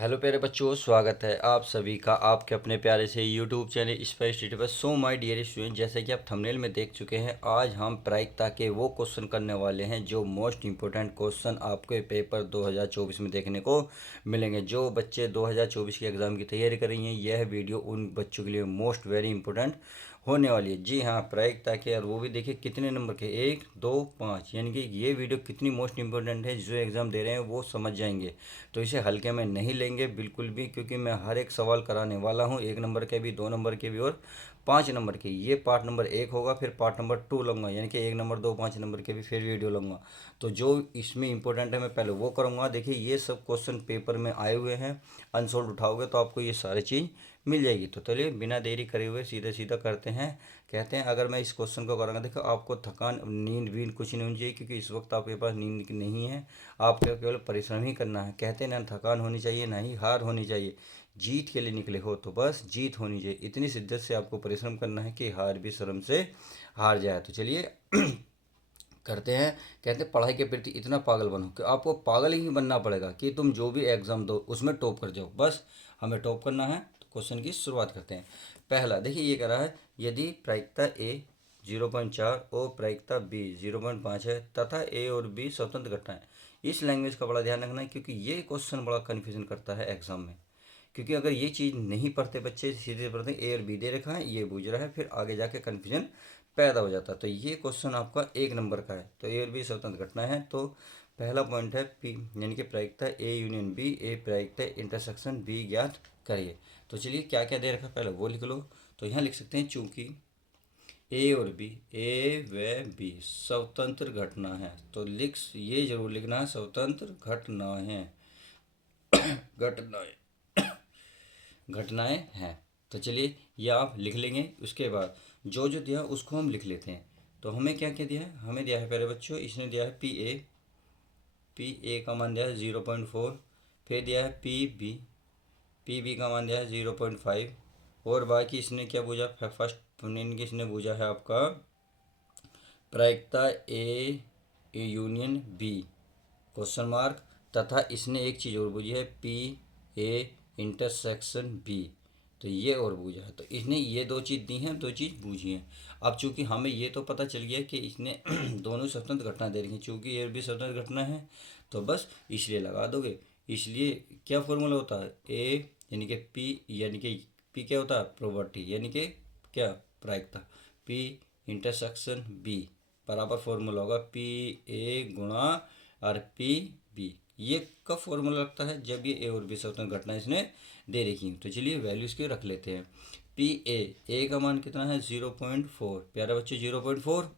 Hello प्यारे बच्चों, स्वागत है आप सभी का आपके अपने प्यारे से यूट्यूब चैनल स्पाइस स्टडी पर। सो माय डियर स्टूडेंट, जैसे कि आप थंबनेल में देख चुके हैं, आज हम प्रायिकता के वो क्वेश्चन करने वाले हैं जो मोस्ट इंपॉर्टेंट क्वेश्चन आपके पेपर 2024 में देखने को मिलेंगे। जो बच्चे 2024 के एग्ज़ाम की तैयारी कर रही हैं, यह वीडियो उन बच्चों के लिए मोस्ट वेरी इंपॉर्टेंट होने वाली है। जी हाँ, प्रायिकता के, और वो भी देखिए कितने नंबर के, 1, 2, 5, यानी कि ये वीडियो कितनी मोस्ट इंपॉर्टेंट है। जो एग्ज़ाम दे रहे हैं वो समझ जाएंगे, तो इसे हल्के में नहीं लेंगे बिल्कुल भी, क्योंकि मैं हर एक सवाल कराने वाला हूँ, 1 नंबर के भी, 2 नंबर के भी और 5 नंबर के। ये पार्ट नंबर 1 होगा, फिर पार्ट नंबर 2 लूँगा, यानी कि 1 नंबर 2 5 नंबर के भी फिर वीडियो लूँगा। तो जो इसमें इंपॉर्टेंट है मैं पहले वो करूँगा। देखिए ये सब क्वेश्चन पेपर में आए हुए हैं, अनसोल्ड उठाओगे तो आपको ये सारी चीज़ मिल जाएगी। तो चलिए बिना देरी करे हुए सीधा सीधा करते हैं। कहते हैं अगर मैं इस क्वेश्चन को करूँगा, देखो आपको थकान, नींद वींद कुछ नहीं होनी चाहिए, क्योंकि इस वक्त आपके पास नींद नहीं है, आपको केवल परिश्रम ही करना है। कहते हैं ना थकान होनी चाहिए ना ही हार होनी चाहिए। जीत के लिए निकले हो तो बस जीत होनी चाहिए। इतनी शिद्दत से आपको परिश्रम करना है कि हार भी शर्म से हार जाए। तो चलिए करते हैं। कहते हैं पढ़ाई के प्रति इतना पागल बनो कि आपको पागल ही बनना पड़ेगा कि तुम जो भी एग्ज़ाम दो उसमें टॉप कर जाओ। बस हमें टॉप करना है। तो क्वेश्चन की शुरुआत करते हैं। पहला देखिए ये कह रहा है, यदि प्रायिकता ए 0.4 और प्रायिकता बी 0.5 है तथा ए और बी स्वतंत्र घटनाएं। इस लैंग्वेज का बड़ा ध्यान रखना है, क्योंकि ये क्वेश्चन बड़ा कन्फ्यूजन करता है एग्जाम में। क्योंकि अगर ये चीज़ नहीं पढ़ते बच्चे, सीधे पढ़ते ए और बी दे रखा है, ये बूझ रहा है, फिर आगे जाके कन्फ्यूजन पैदा हो जाता है। तो ये क्वेश्चन आपका 1 नंबर का है। तो ए और बी स्वतंत्र घटना है। तो पहला पॉइंट है पी, यानी कि प्रायिकता ए यूनियन बी, ए प्रायिकता इंटरसेक्शन बी ज्ञात करिए। तो चलिए क्या क्या दे रखा है पहले वो लिख लो। तो यहाँ लिख सकते हैं, चूंकि ए और बी, ए व बी स्वतंत्र घटना है, तो ये जरूर लिखना है स्वतंत्र घटना है, घटनाएं घटनाएं हैं। तो चलिए ये आप लिख लेंगे। उसके बाद जो जो दिया उसको हम लिख लेते हैं। तो हमें क्या क्या दिया है, हमें दिया है पहले बच्चों, इसने दिया है पी ए का मान दिया है 0.4। फिर दिया है पी बी का मान दिया है 0.5। और बाकी इसने क्या पूछा, फर्स्ट इसने पूछा है आपका प्रायिकता A union B question mark, तथा इसने एक चीज़ और पूछी है पी ए इंटरसेक्शन बी। तो ये और पूछा है, तो इसने ये दो चीज़ दी हैं, दो चीज़ पूछी हैं। अब चूंकि हमें ये तो पता चल गया कि इसने दोनों स्वतंत्र घटना दे रही हैं, चूंकि ये भी स्वतंत्र घटना है तो बस इसलिए लगा दोगे। इसलिए क्या फॉर्मूला होता है, ए यानी कि पी, यानी कि पी क्या होता है, प्रोबर्टी, यानी कि क्या, प्रायिकता, पी इंटरसेक्शन बी बराबर फॉर्मूला होगा पी ए गुणा और पी बी। ये कब फॉर्मूला लगता है, जब ये ए और बी स्वतंत्र घटना इसने दे रखी है। तो चलिए वैल्यूज के रख लेते हैं। पी ए का मान कितना है 0.4, प्यारे बच्चे 0.4।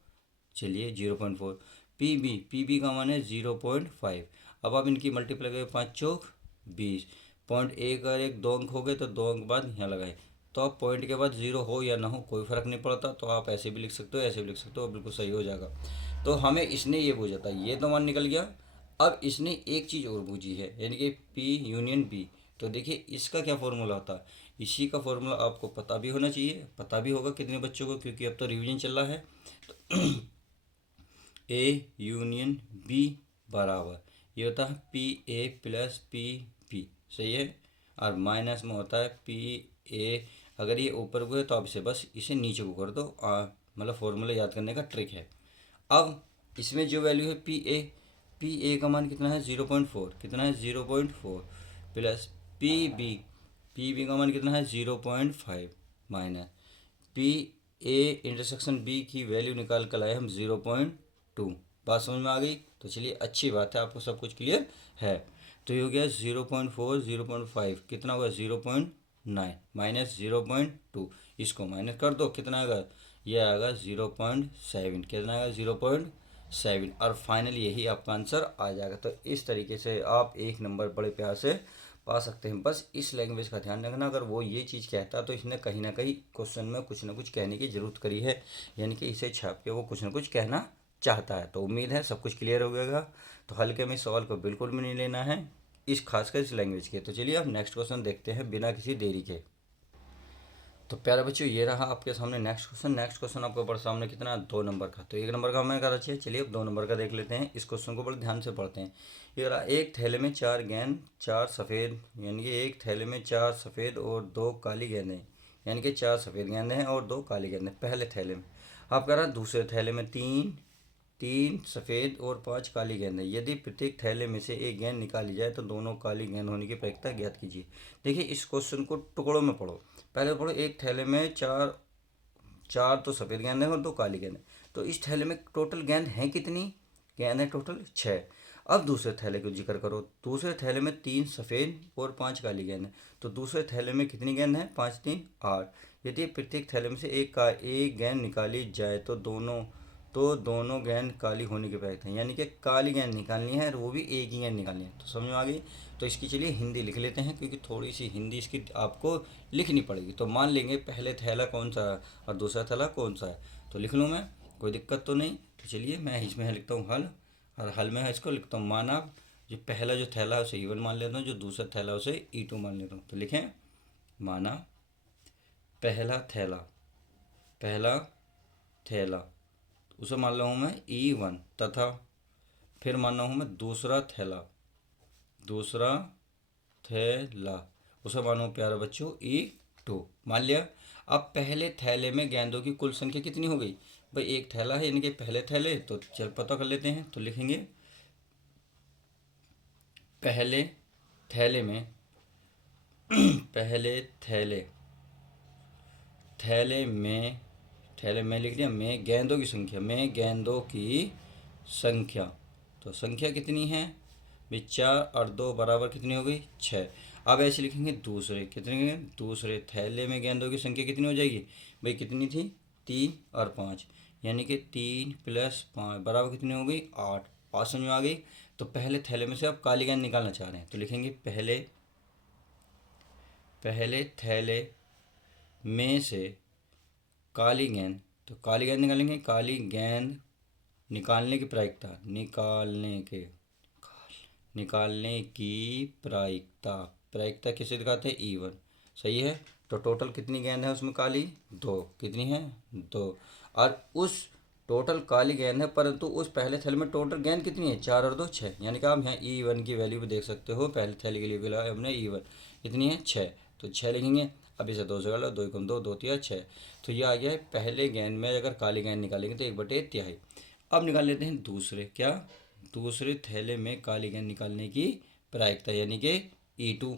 चलिए 0.4। पी बी का मान है 0.5। अब आप इनकी मल्टीप्लाई करें, 5 चौक 20। पॉइंट ए का एक 2 अंक हो गए तो 2 अंक बाद यहाँ लगाए। तो आप पॉइंट के बाद 0 हो या ना हो कोई फ़र्क नहीं पड़ता, तो आप ऐसे भी लिख सकते हो, ऐसे भी लिख सकते हो, बिल्कुल सही हो जाएगा। तो हमें इसने ये पूछा था, ये तो मान निकल गया। अब इसने एक चीज़ और पूछी है, यानी कि पी यूनियन बी। तो देखिए इसका क्या फॉर्मूला होता है, इसी का फॉर्मूला आपको पता भी होना चाहिए, पता भी होगा कितने बच्चों को, क्योंकि अब तो रिवीजन चल रहा है। तो ए यूनियन बी बराबर ये होता है P A plus P B, सही है। और माइनस में होता है पी ए, अगर ये ऊपर को है तो आप इसे बस इसे नीचे को कर दो, मतलब फॉर्मूला याद करने का ट्रिक है। अब इसमें जो वैल्यू है पी ए का मान कितना है 0.4, कितना है 0.4, प्लस पी बी का मान कितना है 0.5, minus P A intersection B की वैल्यू निकाल कर लाए हम 0.2। बात समझ में आ गई। तो चलिए अच्छी बात है, आपको सब कुछ क्लियर है। तो ये हो गया 0.4 0.5 कितना होगा 0.9 माइनस 0.2, इसको माइनस कर दो, कितना आएगा, ये आएगा 0.7, कितना आएगा 0.7। और फाइनली यही आपका आंसर आ जाएगा। तो इस तरीके से आप 1 नंबर बड़े प्यार से पा सकते हैं। बस इस लैंग्वेज का ध्यान रखना, अगर वो ये चीज़ कहता तो इसने कहीं ना कहीं क्वेश्चन में कुछ ना कुछ कहने की ज़रूरत करी है, यानी कि इसे छाप के वो कुछ ना कुछ कहना चाहता है। तो उम्मीद है सब कुछ क्लियर हो गया। तो हल्के में इस सवाल को बिल्कुल भी नहीं लेना है, इस खासकर इस लैंग्वेज के। तो चलिए अब नेक्स्ट क्वेश्चन देखते हैं बिना किसी देरी के। तो प्यारे बच्चों ये रहा आपके सामने नेक्स्ट क्वेश्चन। नेक्स्ट क्वेश्चन आपके ऊपर सामने कितना 2 नंबर का, तो 1 नंबर का हमें करा चाहिए। चलिए अब 2 नंबर का देख लेते हैं। इस क्वेश्चन को बड़े ध्यान से पढ़ते हैं। ये रहा, एक थैले में 4 गेंद 4 सफ़ेद, यानी कि एक थैले में 4 सफ़ेद और 2 काली गेंदें, यानी कि 4 सफ़ेद गेंदें हैं और 2 काली गेंदें पहले थैले में। आप कह रहा दूसरे थैले में 3 सफ़ेद और 5 काली गेंदें, यदि प्रत्येक थैले में से एक गेंद निकाली जाए तो दोनों काली गेंद होने की प्रायिकता ज्ञात कीजिए। देखिए इस क्वेश्चन को टुकड़ों में पढ़ो। पहले पढ़ो, एक थैले में चार चार तो सफ़ेद गेंद है और 2 काली गेंद है। तो इस थैले में टोटल गेंद हैं कितनी? गेंद है टोटल 6। अब दूसरे थैले को जिक्र करो। दूसरे थैले में 3 सफ़ेद और 5 काली गेंद है। तो दूसरे थैले में कितनी गेंद है? 5 3 8। यदि प्रत्येक थैले में से एक गेंद निकाली जाए तो दोनों गेंद काली होने के प्रायिकता है, यानी कि काली गेंद निकालनी है और वो भी एक ही गेंद निकालनी है। तो समझ में आ गई। तो इसकी चलिए हिंदी लिख लेते हैं, क्योंकि थोड़ी सी हिंदी इसकी आपको लिखनी पड़ेगी। तो मान लेंगे पहले थैला कौन सा है और दूसरा थैला कौन सा है, तो लिख लूँ मैं, कोई दिक्कत तो नहीं। तो चलिए मैं इसमें लिखता हूँ हल, और हल में है इसको लिखता हूँ मानव। जो पहला जो थैला है उसे E1 मान लेता हूँ, जो दूसरा थैला उसे E2 मान लेता हूँ। तो लिखें माना पहला थैला उसे मान रहा हूँ मैं E1, तथा फिर मान रहा हूँ मैं दूसरा थैला उसे मानो प्यारे बच्चों E2 मान लिया। अब पहले थैले में गेंदों की कुल संख्या कितनी हो गई? भाई एक थैला है, यानी कि पहले थैले, तो चल पता कर लेते हैं। तो लिखेंगे पहले थैले में पहले थैले में लिख दिया गेंदों की संख्या। तो संख्या कितनी है भाई? 4 और 2 बराबर कितनी हो गई? 6। अब ऐसे लिखेंगे दूसरे थैले में गेंदों की संख्या कितनी हो जाएगी भाई? कितनी थी? 3 और 5, यानी कि 3 + 5 बराबर कितनी हो गई? 8। बात समझ में आ गई। तो पहले थैले में से आप काली गेंद निकालना चाह रहे हैं, तो लिखेंगे पहले थैले में से काली गेंद। तो काली गेंद निकालेंगे, काली गेंद निकालने की प्रायिकता प्रायिकता किसे दिखाते हैं? E1। सही है। तो टोटल कितनी गेंद है उसमें काली? 2। कितनी है? 2। और उस टोटल काली गेंद है, परंतु उस पहले थैले में टोटल गेंद कितनी है? 4 और 2 6, यानी कि आप यहाँ E1 की वैल्यू भी देख सकते हो। पहले थैले के लिए मिला हमने E1 कितनी है? 6। तो 6 लिखेंगे। अब इसे 2 से कर लो, 2 × 2 2 3 6। तो ये आ गया है पहले गेंद में अगर काली गेंद निकालेंगे तो 1/3। अब निकाल लेते हैं दूसरे थैले में काली गेंद निकालने की प्रायिकता, यानी कि E2।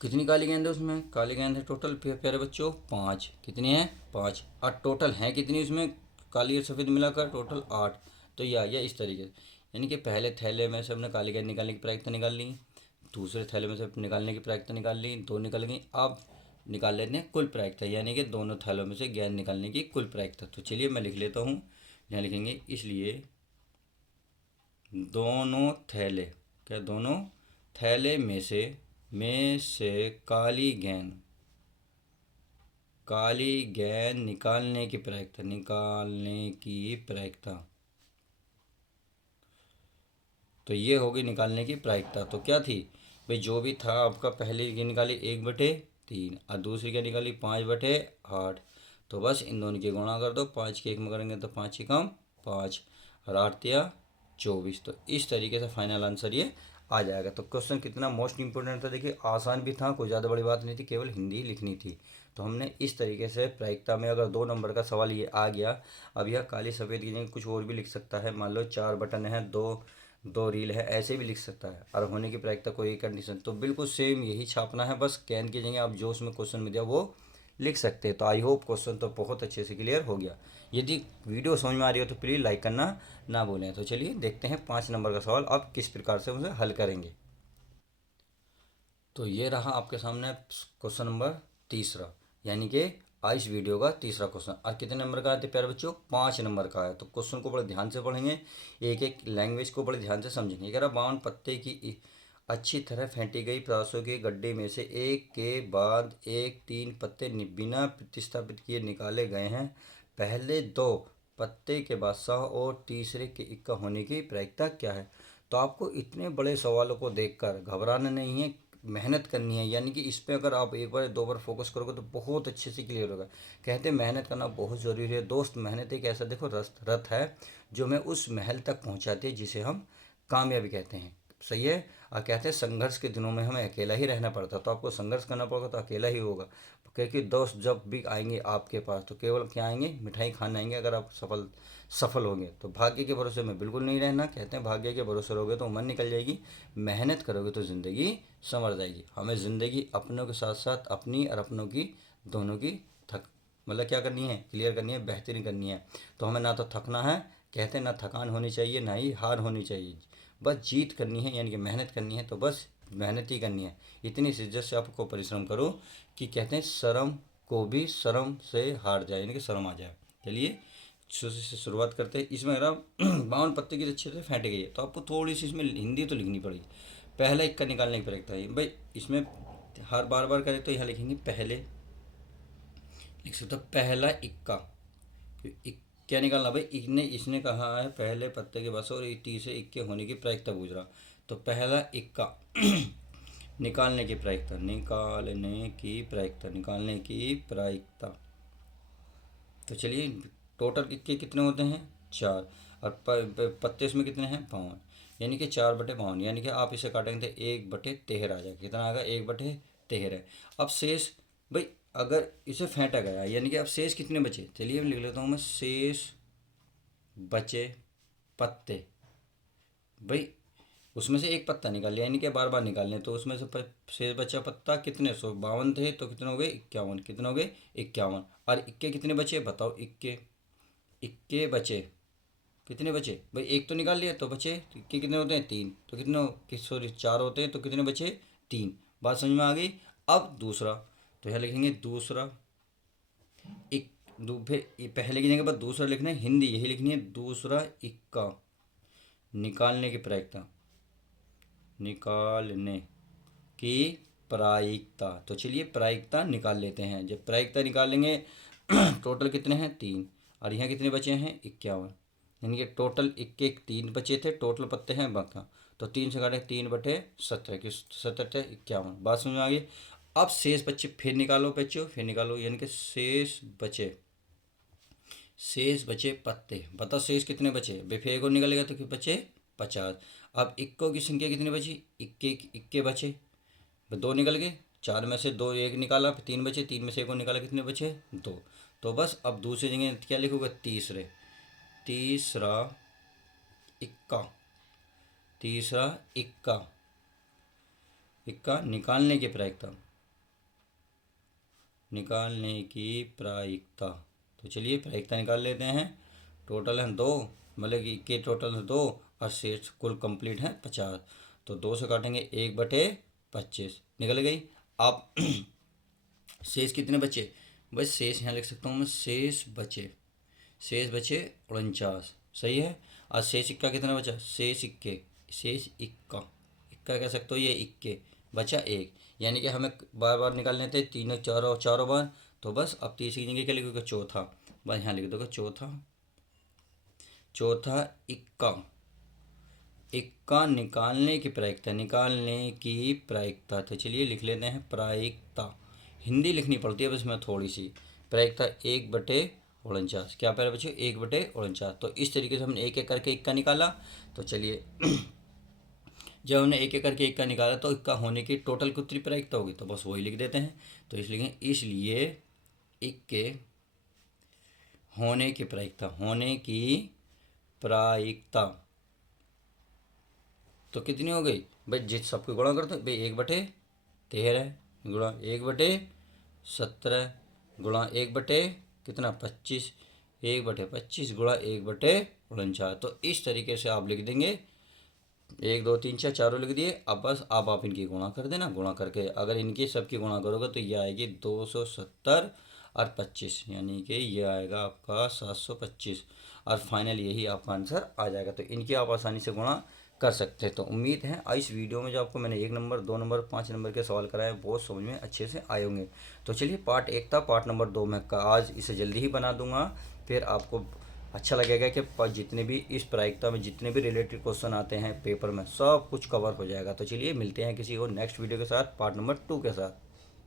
कितनी काली गेंद है उसमें? काली गेंद है टोटल प्यारे बच्चों 5। कितनी है? 5। और टोटल है कितनी उसमें काली और सफ़ेद मिलाकर? टोटल 8। तो ये आ गया इस तरीके से, यानी कि पहले थैले में से हमने काली गेंद निकालने की प्रायिकता निकाल ली, दूसरे थैले में से निकालने की प्रायिकता निकाल ली, 2 निकल गई। अब निकाल लेते हैं कुल प्रायिकता, यानी कि दोनों थैलों में से गेंद निकालने की कुल प्रायिकता। तो चलिए मैं लिख लेता हूँ, यहाँ लिखेंगे इसलिए दोनों थैले में से काली गेंद निकालने की प्रायिकता। तो ये होगी निकालने की प्रायिकता। तो क्या थी भाई? जो भी था आपका, पहले की निकाली 1/3 और दूसरी क्या निकाली 5/8। तो बस इन दोनों की गुणा कर दो, 5 के 1 में करेंगे तो 5 ही कम 5 और 8 तिया 24। तो इस तरीके से फाइनल आंसर ये आ जाएगा। तो क्वेश्चन कितना मोस्ट इंपॉर्टेंट था, देखिए आसान भी था, कोई ज़्यादा बड़ी बात नहीं थी, केवल हिंदी लिखनी थी। तो हमने इस तरीके से प्रायिकता में अगर 2 नंबर का सवाल ये आ गया। अब यह काली सफ़ेद की जगह कुछ और भी लिख सकता है। मान लो 4 बटन है, दो रील है, ऐसे भी लिख सकता है। और होने की प्रायिकता कोई कंडीशन, तो बिल्कुल सेम यही छापना है, बस गेंद की जगह आप जो उसमें क्वेश्चन में दिया वो लिख सकते हैं। तो आई होप क्वेश्चन तो बहुत अच्छे से क्लियर हो गया। यदि वीडियो समझ में आ रही हो तो प्लीज़ लाइक करना ना भूलें। तो चलिए देखते हैं 5 नंबर का सवाल आप किस प्रकार से उसे हल करेंगे। तो ये रहा आपके सामने क्वेश्चन नंबर 3, यानी कि आज इस वीडियो का 3रा क्वेश्चन। और कितने नंबर का है प्यारे बच्चों? 5 नंबर का है। तो क्वेश्चन को बड़े ध्यान से पढ़ेंगे, एक एक लैंग्वेज को बड़े ध्यान से समझेंगे। अगर 52 पत्ते की अच्छी तरह फेंटी गई परासों के गड्ढे में से एक के बाद एक 3 पत्ते बिना प्रतिस्थापित किए निकाले गए हैं। पहले 2 पत्ते के बादशाह और तीसरे के इक्का होने की प्रायिकता क्या है? तो आपको इतने बड़े सवालों को देखकर घबराना नहीं है, मेहनत करनी है, यानी कि इस पे अगर आप एक बार 2 बार फोकस करोगे तो बहुत अच्छे से क्लियर होगा। कहते हैं मेहनत करना बहुत ज़रूरी है दोस्त। मेहनत एक ऐसा देखो रथ है जो हमें उस महल तक पहुंचाती है जिसे हम कामयाबी कहते हैं। सही है। और कहते हैं संघर्ष के दिनों में हमें अकेला ही रहना पड़ता, तो आपको संघर्ष करना पड़ेगा तो अकेला ही होगा, क्योंकि दोस्त जब भी आएंगे आपके पास तो केवल क्या आएंगे, मिठाई खाने आएंगे। अगर आप सफल होंगे तो भाग्य के भरोसे में बिल्कुल नहीं रहना। कहते हैं भाग्य के भरोसे रहोगे तो उम्र निकल जाएगी, मेहनत करोगे तो ज़िंदगी संवर जाएगी। हमें ज़िंदगी अपनों के साथ साथ अपनी और अपनों की दोनों की मतलब क्या करनी है, क्लियर करनी है, बेहतरीन करनी है। तो हमें ना तो थकना है, कहते हैं ना थकान होनी चाहिए, ना ही हार होनी चाहिए, बस जीत करनी है, यानी कि मेहनत करनी है। तो बस मेहनत ही करनी है, इतनी शिद्दत से आपको परिश्रम करो कि कहते हैं शर्म को भी शर्म से हार जाए, यानी कि शर्म आ जाए। चलिए से शुरुआत करते हैं। इसमें अगर 52 पत्ते की अच्छे से फेंट गई है तो आपको थोड़ी सी इसमें हिंदी तो लिखनी पड़ेगी। पहला इक्का निकालने की प्रक्रिया है भाई। इसमें हर बार बार करें तो यहाँ लिखेंगे पहले, लिख सकते हो पहला इक्का। क्या निकालना भाई, इसने कहा है पहले पत्ते के बस और तीसरे इक्के होने की प्रायिकता पूछ रहा। तो पहला इक्का निकालने की प्रायिकता, निकालने की प्रायिकता, निकालने की प्रायिकता। तो चलिए टोटल इक्के कितने होते हैं, 4, और पत्ते इसमें कितने हैं, 52, यानी कि 4/52, यानी कि आप इसे काटेंगे तो 1/13 आ जाएगा। कितना आएगा, 1/13। अब शेष भाई अगर इसे फेंटा गया, यानी कि अब शेष कितने बचे, चलिए लिख लेता हूँ मैं, शेष बचे पत्ते। भाई उसमें से एक पत्ता निकाल लिया, यानी कि बार बार निकालने, तो उसमें से शेष बचा पत्ता कितने, 152 थे तो कितने हो गए, 51। कितने हो गए, 51। और इक्के कितने बचे बताओ, इक्के इक्के बचे, कितने बचे भाई, एक तो निकाल लिया तो बचे इक्के कितने होते हैं, 3। तो कितने सॉरी 4 होते हैं तो कितने बचे, 3। बात समझ में आ गई। अब दूसरा, तो यहाँ लिखेंगे दूसरा एक फिर पहले की जगह पर दूसरा लिखना है, हिंदी यही लिखनी है, दूसरा इक्का निकालने की प्रायिकता, निकालने की प्रायिकता। तो चलिए प्रायिकता निकाल लेते हैं। जब प्रायिकता निकालेंगे टोटल कितने हैं, 3, और यहाँ कितने बचे हैं, 51, यानी कि टोटल इक्के 3 बचे थे, टोटल पत्ते हैं बाका। तो 3 से काटे 3/17 की 17 51। बात समझ में आ गई। अब शेष बच्चे फिर निकालो, बच्चों फिर निकालो, यानी कि शेष बचे पत्ते। बताओ शेष कितने बचे, फिर को निकलेगा तो कितने बचे, 50। अब इक्कों की संख्या कितनी बची, इक्के इक्के बचे, 2 निकल गए, 4 में से 2 एक निकाला, 3 बचे, 3 में से 1 को निकाला, कितने बचे, 2। तो बस अब दूसरी जगह क्या लिखोगे, तीसरा इक्का, तीसरा इक्का, इक्का निकालने की प्रायिकता, निकालने की प्रायिकता। तो चलिए प्रायिकता निकाल लेते हैं। टोटल है 2, मतलब कि इक्के टोटल है 2, और शेष कुल कंप्लीट है 50। तो 2 से काटेंगे 1/25, निकल गई। अब शेष कितने बचे, बस शेष यहाँ लिख सकता हूँ मैं, शेष बचे 49। सही है। और शेष इक्का कितना बचा, शेष इक्का, इक्का कह सकते हो, ये इक्के बचा 1, यानी कि हमें बार बार निकालने थे, तीनों चारों बार। तो बस अब तीसरी जगह क्या लिखोगे, चौथा, बस यहाँ लिख दोगे चौथा इक्का, इक्का निकालने की प्रायिकता, निकालने की प्रायिकता। तो चलिए लिख लेते हैं प्रायिकता, हिंदी लिखनी पड़ती है बस मैं थोड़ी सी। प्रायिकता 1/49, क्या पैरा बच्चों, 1/49। तो इस तरीके से हमने एक एक करके इक्का निकाला। तो चलिए जब हमने एक एक करके इक्का निकाला तो इक्का होने की टोटल कितनी प्रायिकता होगी, तो बस वही लिख देते हैं। तो इसलिए इक्के होने की प्रायिकता, होने की प्रायिकता तो कितनी हो गई भाई, जित सबको गुणा कर दो भाई, 1/13 गुणा 1/17 गुणा 1 कितना 25, 1/25 गुणा 1/49। तो इस तरीके से आप लिख देंगे, 1 2 3 4 चारों लिख दिए। अब बस अब आप इनकी गुणा कर देना, गुणा करके अगर इनकी सबकी गुणा करोगे तो ये आएगी 270 और 25, यानी कि ये आएगा आपका 725, और फाइनल यही आपका आंसर आ जाएगा। तो इनकी आप आसानी से गुणा कर सकते हैं। तो उम्मीद है इस वीडियो में जो आपको मैंने 1 नंबर 2 नंबर 5 नंबर के सवाल कराए बहुत समझ में अच्छे से आए होंगे। तो चलिए पार्ट 1 था, पार्ट नंबर 2 मैं आज इसे जल्दी ही बना दूंगा। फिर आपको अच्छा लगेगा कि जितने भी इस प्रायिकता में जितने भी रिलेटेड क्वेश्चन आते हैं पेपर में सब कुछ कवर हो जाएगा। तो चलिए मिलते हैं किसी और नेक्स्ट वीडियो के साथ, पार्ट नंबर 2 के साथ।